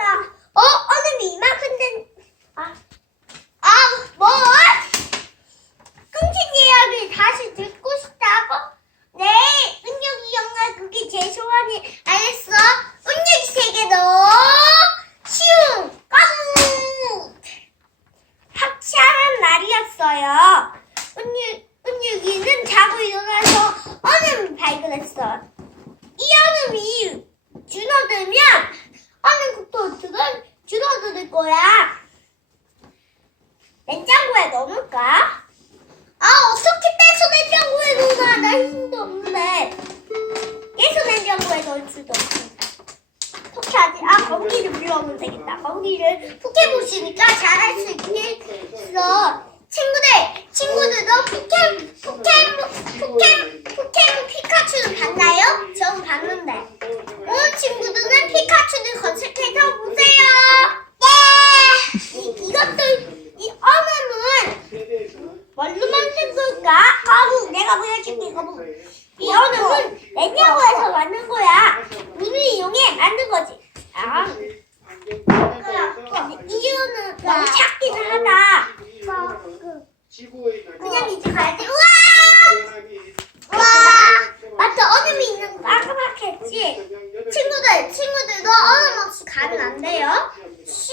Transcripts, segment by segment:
알았다. 어, 얼음이 이만큼 된, 아, 아, 뭐? 끊긴 이야기 다시 듣고 싶다고? 네, 은혁이 영화 그게 제 소원이. 알겠어. 은혁이 세계도 쉬운 꽝! 학창한 날이었어요. 은유, 은유기는 자고 일어나서 얼음을 발견했어. 이 얼음이 줄어들면 얼음 국토들은 줄어들 거야. 냉장고에 넣을까? 아 어떻게 떼서 냉장고에 넣나? 나 힘도 없는데. 냉장고에 넣을 수도 없어. 어떻게 하지? 아 거기를 불러오면 되겠다. 거기를 포켓몬이니까 잘할 수 있겠어. 친구들, 친구들도 포켓, 포켓몬, 포켓, 포켓몬 피카츄를 봤나요? 전 봤는데. 오늘 친구들은 피카츄를 검색해서 보세요. 네! 이, 이것도, 이 걸까? 거북, 내가 보여줄게, 거북. 이 얼음은 냉장고에서 만든 거야. 물을 이용해 만든 거지. 아, 이거는 너무 작기는 하다. 그냥 이제 가야 돼. 우와! 우와! 맞다, 얼음이 있는 거 깜깜했지? 친구들, 친구들도 얼음 없이 가면 안 돼요. 슈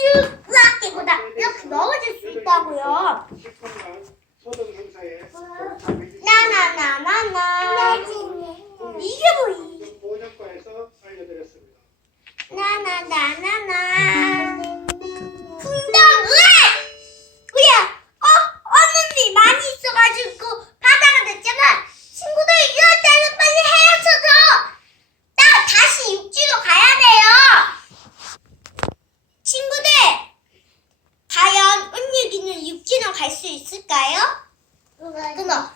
수 있을까요? 끊어.